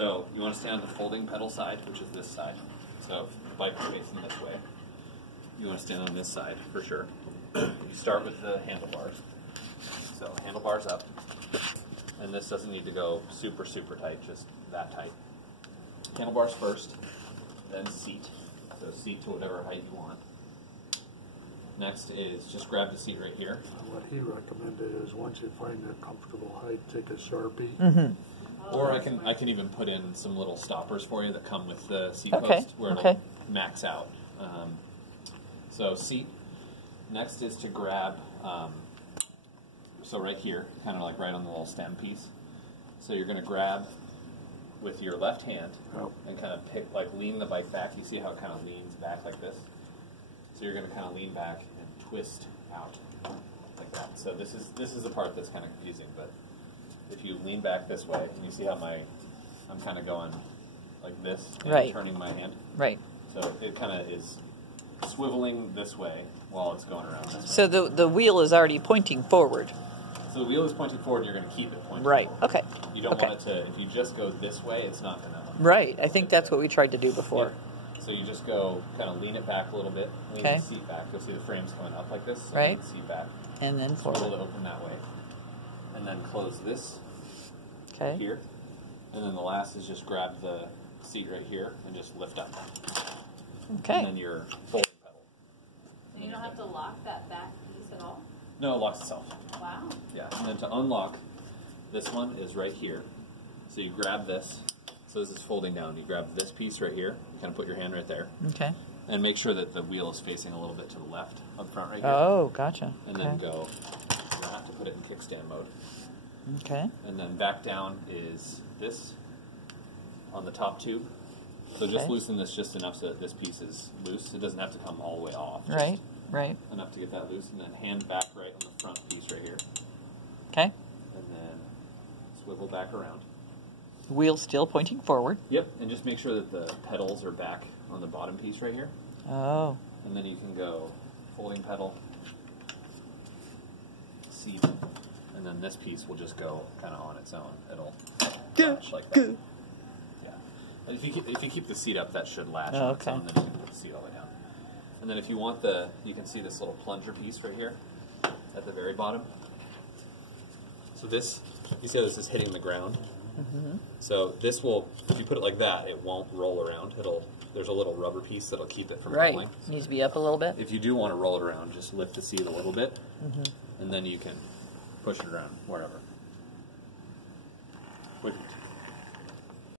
So you want to stay on the folding pedal side, which is this side. So if the bike is facing this way, you want to stand on this side for sure. You start with the handlebars. So handlebars up. And this doesn't need to go super, super tight, just that tight. Handlebars first, then seat. So seat to whatever height you want. Next is just grab the seat right here. What he recommended is once you find a comfortable height, take a Sharpie. Mm-hmm. Or I can even put in some little stoppers for you that come with the seat post where it'll max out. So seat. Next is to grab, so right here, kind of like right on the little stem piece. So you're going to grab with your left hand and kind of pick, like lean the bike back. You see how it kind of leans back like this? So you're going to kind of lean back and twist out like that. So this is the part that's kind of confusing, but if you lean back this way, and you see how I'm kind of going like this, and turning my hand? Right. So it kind of is swiveling this way while it's going around this way. So the wheel is already pointing forward. So the wheel is pointing forward, you're going to keep it pointing forward. Okay. You don't want it to, if you just go this way, it's not going to. Right. I think that's what we tried to do before. Yeah. So you just go, kind of lean it back a little bit, lean the seat back. You'll see the frame's going up like this. So lean the seat back. And then forward. Swivel it open that way. And then close this here. And then the last is just grab the seat right here and just lift up. Okay. And then your folding pedal. And you don't have to lock that back piece at all? No, it locks itself. Wow. Yeah, and then to unlock, this one is right here. So you grab this. So this is folding down. You grab this piece right here. You kind of put your hand right there. Okay. And make sure that the wheel is facing a little bit to the left up front right here. Oh, gotcha. And then go that to put it in kickstand mode. Okay. And then back down is this on the top tube. So just loosen this just enough so that this piece is loose. It doesn't have to come all the way off. Right. Enough to get that loose. And then hand back right on the front piece right here. Okay. And then swivel back around. Wheel still pointing forward. Yep, and just make sure that the pedals are back on the bottom piece right here. Oh. And then you can go folding pedal, seat, and then this piece will just go kind of on its own. It'll latch like that. Yeah. And if you keep the seat up, that should latch on its own. Then you can put the seat all the way down. And then if you want you can see this little plunger piece right here at the very bottom. So this, you see how this is hitting the ground? Mm-hmm. So this will, if you put it like that, it won't roll around. There's a little rubber piece that'll keep it from rolling. Needs to be up a little bit. If you do want to roll it around, just lift the seat a little bit, and then you can push it around wherever.